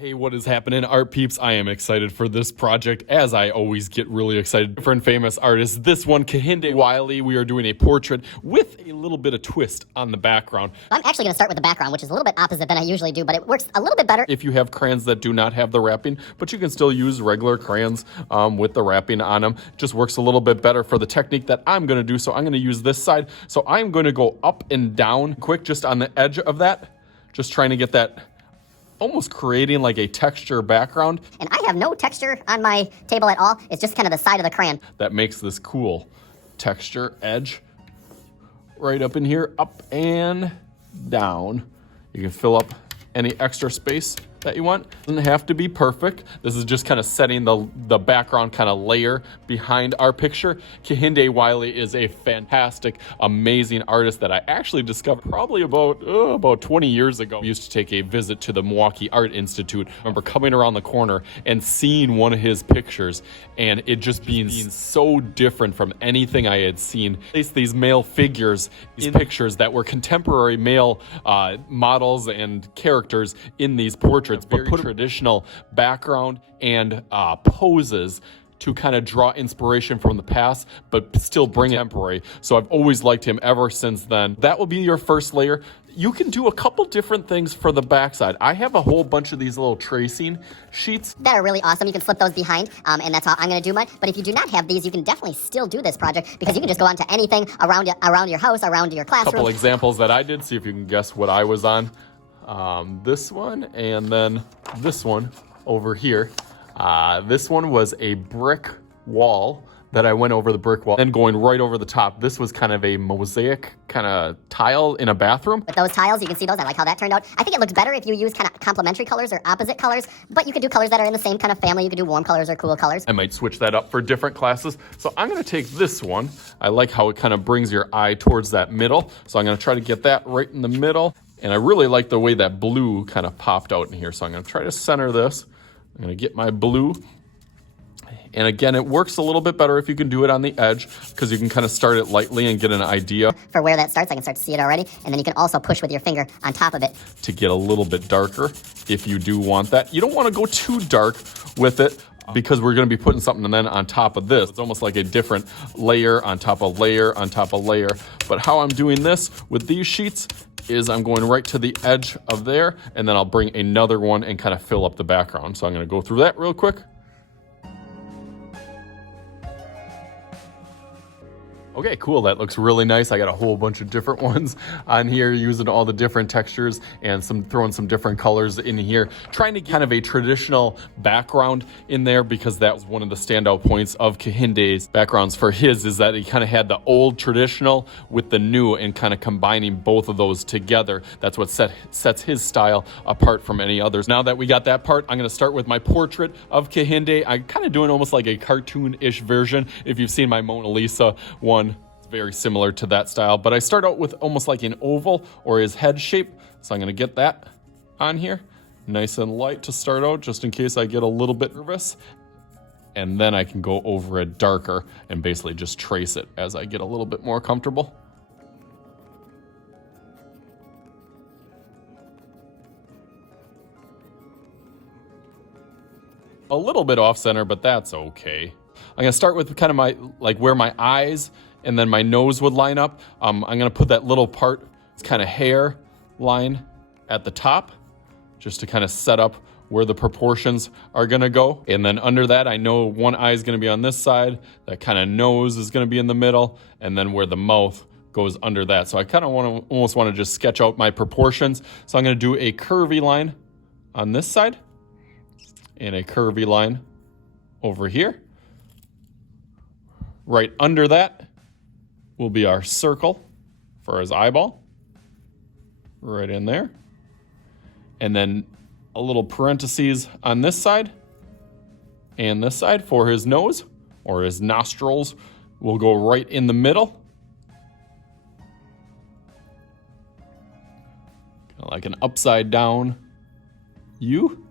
Hey, what is happening, art peeps? I am excited for this project, as I always get really excited. Different famous artists. This one, Kehinde Wiley. We are doing a portrait with a little bit of twist on the background. I'm actually going to start with the background, which is a little bit opposite than I usually do, but it works a little bit better. If you have crayons that do not have the wrapping, but you can still use regular crayons with the wrapping on them. Just works a little bit better for the technique that I'm going to do. So I'm going to use this side. So I'm going to go up and down quick just on the edge of that. Just trying to get that, almost creating like a texture background. And I have no texture on my table at all. It's just kind of the side of the crayon. That makes this cool texture edge right up in here, up and down. You can fill up any extra space that you want. Doesn't have to be perfect. This is just kind of setting the background kind of layer behind our picture. Kehinde Wiley is a fantastic, amazing artist that I actually discovered probably about 20 years ago. I used to take a visit to the Milwaukee Art Institute. I remember coming around the corner and seeing one of his pictures and it just being so different from anything I had seen. These male figures in pictures that were contemporary male models and characters in these portraits, but put a traditional background and poses to kind of draw inspiration from the past, but still bring it contemporary. So I've always liked him ever since then. That will be your first layer. You can do a couple different things for the backside. I have a whole bunch of these little tracing sheets that are really awesome. You can slip those behind, and that's how I'm going to do mine. But if you do not have these, you can definitely still do this project because you can just go onto anything around your house, around your classroom. Couple examples that I did. See if you can guess what I was on. This one and then this one over here. This one was a brick wall that I went over the brick wall, then going right over the top. This was kind of a mosaic kind of tile in a bathroom. With those tiles, you can see those. I like how that turned out. I think it looks better if you use kind of complementary colors or opposite colors, but you could do colors that are in the same kind of family. You could do warm colors or cool colors. I might switch that up for different classes. So I'm gonna take this one. I like how it kind of brings your eye towards that middle. So I'm gonna try to get that right in the middle. And I really like the way that blue kind of popped out in here. So I'm gonna try to center this. I'm gonna get my blue. And again, it works a little bit better if you can do it on the edge because you can kind of start it lightly and get an idea. For where that starts, I can start to see it already. And then you can also push with your finger on top of it. To get a little bit darker if you do want that. You don't want to go too dark with it because we're going to be putting something and then on top of this. It's almost like a different layer on top of layer on top of layer. But how I'm doing this with these sheets is I'm going right to the edge of there and then I'll bring another one and kind of fill up the background. So I'm going to go through that real quick. Okay, cool. That looks really nice. I got a whole bunch of different ones on here using all the different textures and throwing some different colors in here. Trying to get kind of a traditional background in there because that was one of the standout points of Kehinde's backgrounds for his is that he kind of had the old traditional with the new and kind of combining both of those together. That's what sets his style apart from any others. Now that we got that part, I'm going to start with my portrait of Kehinde. I'm kind of doing almost like a cartoon-ish version. If you've seen my Mona Lisa one, very similar to that style, but I start out with almost like an oval or his head shape. So I'm gonna get that on here, nice and light to start out, just in case I get a little bit nervous. And then I can go over it darker and basically just trace it as I get a little bit more comfortable. A little bit off center, but that's okay. I'm gonna start with kind of where my eyes and then my nose would line up. I'm gonna put that little part, it's kind of hair line at the top, just to kind of set up where the proportions are gonna go. And then under that, I know one eye is gonna be on this side, that kind of nose is gonna be in the middle, and then where the mouth goes under that. So I kind of almost wanna just sketch out my proportions. So I'm gonna do a curvy line on this side, and a curvy line over here. Right under that will be our circle for his eyeball, right in there. And then a little parentheses on this side and this side for his nose, or his nostrils will go right in the middle. Kind of like an upside down U.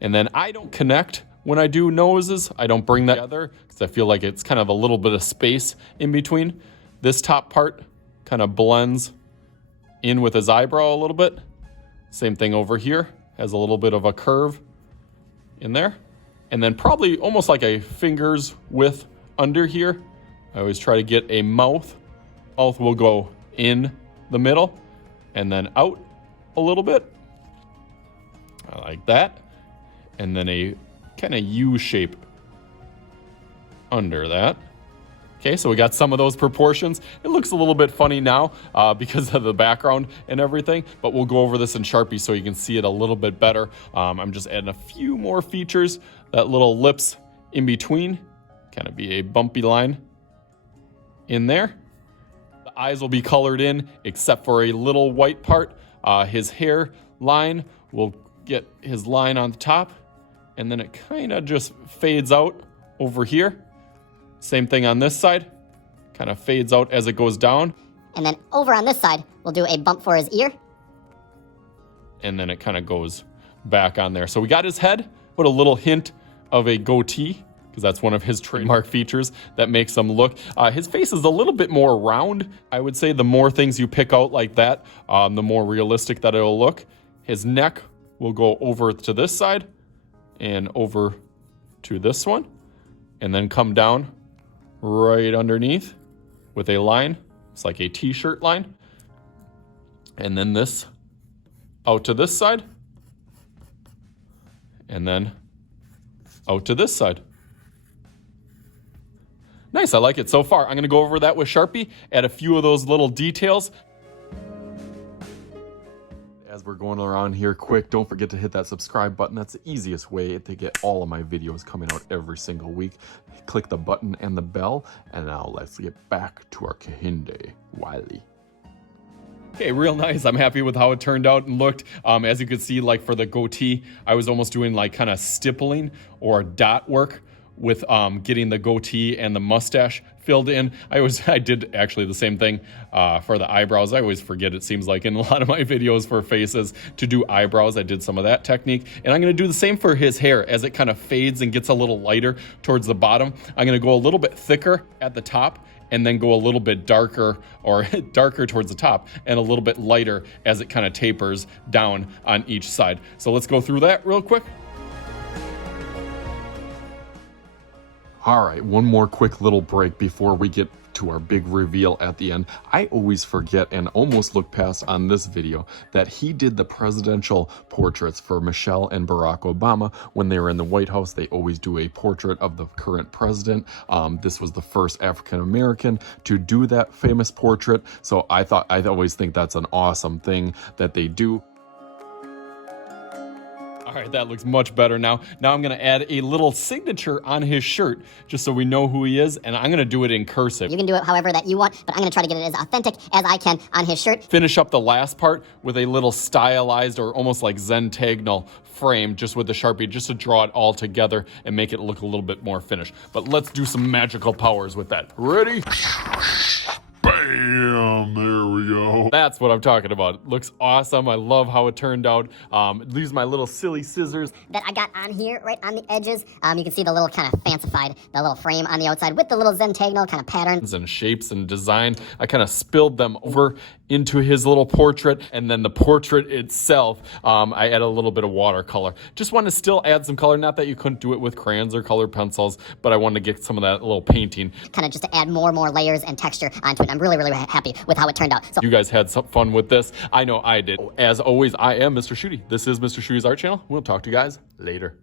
And then I don't connect when I do noses. I don't bring that together because I feel like it's kind of a little bit of space in between. This top part kind of blends in with his eyebrow a little bit. Same thing over here, has a little bit of a curve in there. And then probably almost like a finger's width under here. I always try to get a mouth. Mouth will go in the middle and then out a little bit. I like that. And then a kind of U shape under that. Okay, so we got some of those proportions. It looks a little bit funny now because of the background and everything, but we'll go over this in Sharpie so you can see it a little bit better. I'm just adding a few more features. That little lips in between, kind of be a bumpy line in there. The eyes will be colored in except for a little white part. His hair line will get his line on the top, and then it kind of just fades out over here. Same thing on this side, kind of fades out as it goes down. And then over on this side, we'll do a bump for his ear. And then it kind of goes back on there. So we got his head, put a little hint of a goatee, because that's one of his trademark features that makes him look. His face is a little bit more round. I would say the more things you pick out like that, the more realistic that it'll look. His neck will go over to this side and over to this one, and then come down right underneath with a line. It's like a t-shirt line. And then this out to this side. And then out to this side. Nice, I like it so far. I'm gonna go over that with Sharpie, add a few of those little details. As we're going around here quick, don't forget to hit that subscribe button. That's the easiest way to get all of my videos coming out every single week. Click the button and the bell, and now let's get back to our Kehinde Wiley. Okay, real nice. I'm happy with how it turned out and looked. As you can see, like for the goatee, I was almost doing like kind of stippling or dot work with getting the goatee and the mustache filled in. I did actually the same thing for the eyebrows. I always forget, it seems like, in a lot of my videos for faces to do eyebrows. I did some of that technique. And I'm gonna do the same for his hair as it kind of fades and gets a little lighter towards the bottom. I'm gonna go a little bit thicker at the top and then go a little bit darker or darker towards the top and a little bit lighter as it kind of tapers down on each side. So let's go through that real quick. All right, one more quick little break before we get to our big reveal at the end. I always forget and almost look past on this video that he did the presidential portraits for Michelle and Barack Obama. When they were in the White House, they always do a portrait of the current president. This was the first African-American to do that famous portrait. So I always think that's an awesome thing that they do. All right, that looks much better now. Now I'm gonna add a little signature on his shirt just so we know who he is, and I'm gonna do it in cursive. You can do it however that you want, but I'm gonna try to get it as authentic as I can on his shirt. Finish up the last part with a little stylized or almost like Zentangle frame just with the Sharpie, just to draw it all together and make it look a little bit more finished. But let's do some magical powers with that. Ready? Bam, there we go. That's what I'm talking about. It looks awesome. I love how it turned out. These are my little silly scissors that I got on here, right on the edges. You can see the little kind of fancified, the little frame on the outside with the little Zentangle kind of patterns and shapes and design. I kind of spilled them over into his little portrait, and then the portrait itself, I add a little bit of watercolor. Just want to still add some color, not that you couldn't do it with crayons or colored pencils, but I wanted to get some of that little painting. Kind of just to add more layers and texture onto it. I'm really, really happy with how it turned out. So you guys had some fun with this. I know I did. As always, I am Mr. Shooty. This is Mr. Shooty's Art Channel. We'll talk to you guys later.